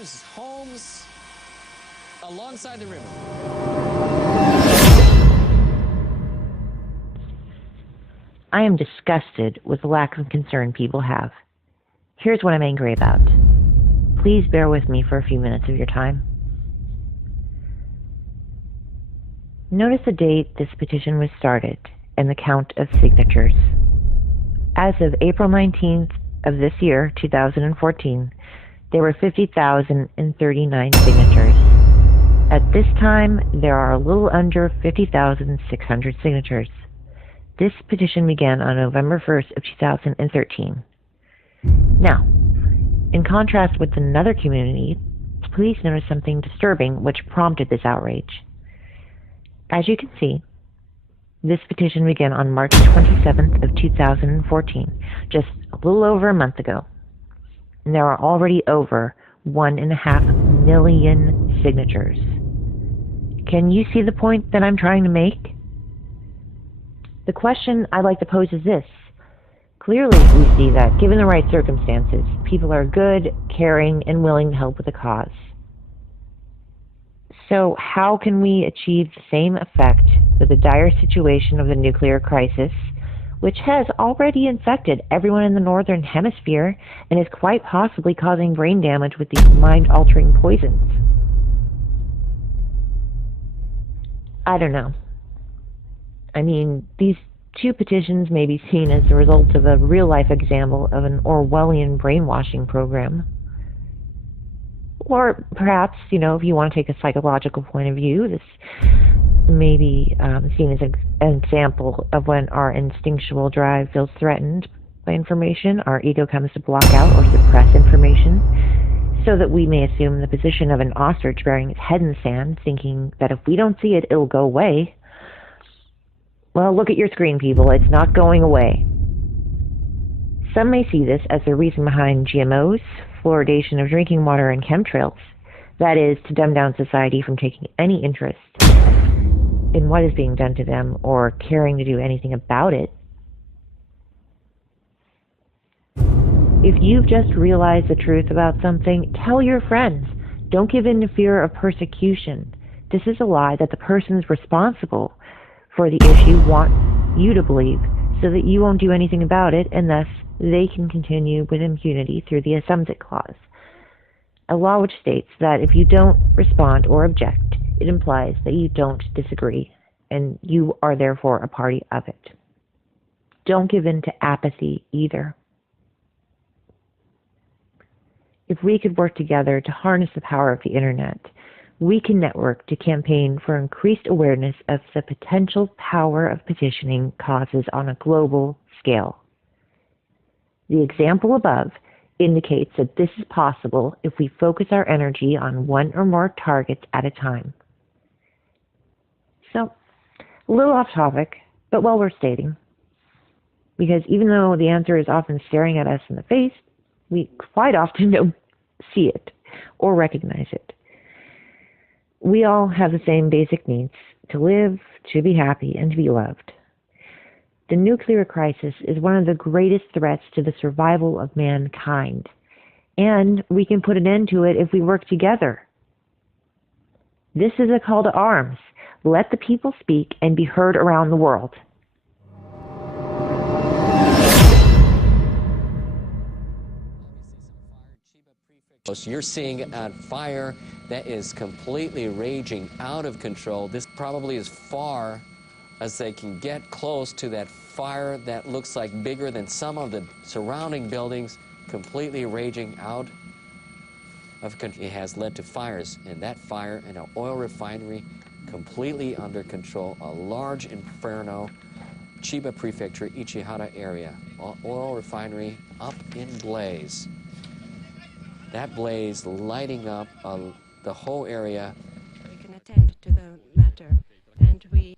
farms, homes alongside the river. I am disgusted with the lack of concern people have. Here's what I'm angry about. Please bear with me for a few minutes of your time. Notice the date this petition was started and the count of signatures. As of April 19th of this year, 2014, there were 50,039 signatures. At this time, there are a little under 50,600 signatures. This petition began on November 1st of 2013. Now, in contrast with another community, please notice something disturbing which prompted this outrage. As you can see, this petition began on March 27th of 2014, just a little over a month ago. And there are already over 1.5 million signatures. Can you see the point that I'm trying to make? The question I'd like to pose is this. Clearly, we see that, given the right circumstances, people are good, caring, and willing to help with the cause. So how can we achieve the same effect with the dire situation of the nuclear crisis, which has already infected everyone in the northern hemisphere and is quite possibly causing brain damage with these mind-altering poisons? I don't know. I mean, these two petitions may be seen as the result of a real-life example of an Orwellian brainwashing program. Or perhaps, if you want to take a psychological point of view, this may be seen as an example of when our instinctual drive feels threatened by information, our ego comes to block out or suppress information, so that we may assume the position of an ostrich burying its head in the sand, thinking that if we don't see it, it'll go away. Well, look at your screen, people. It's not going away. Some may see this as the reason behind GMOs, fluoridation of drinking water, and chemtrails. That is, to dumb down society from taking any interest in what is being done to them or caring to do anything about it. If you've just realized the truth about something, tell your friends. Don't give in to fear of persecution. This is a lie that the persons responsible for the issue want you to believe, so that you won't do anything about it, and thus they can continue with impunity through the Assumption Clause, a law which states that if you don't respond or object, it implies that you don't disagree, and you are therefore a party of it. Don't give in to apathy either. If we could work together to harness the power of the internet, we can network to campaign for increased awareness of the potential power of petitioning causes on a global scale. The example above indicates that this is possible if we focus our energy on one or more targets at a time. So, a little off topic, but well worth stating. Because even though the answer is often staring at us in the face, we quite often don't see it or recognize it. We all have the same basic needs: to live, to be happy, and to be loved. The nuclear crisis is one of the greatest threats to the survival of mankind, and we can put an end to it if we work together. This is a call to arms. Let the people speak and be heard around the world. You're seeing a fire that is completely raging out of control. This probably as far as they can get close to that fire that looks like bigger than some of the surrounding buildings, completely raging out of control. It has led to fires, and that fire in an oil refinery completely under control, a large inferno, Chiba Prefecture, Ichihara area, oil refinery up in blaze. That blaze lighting up the whole area. We can attend to the matter, and we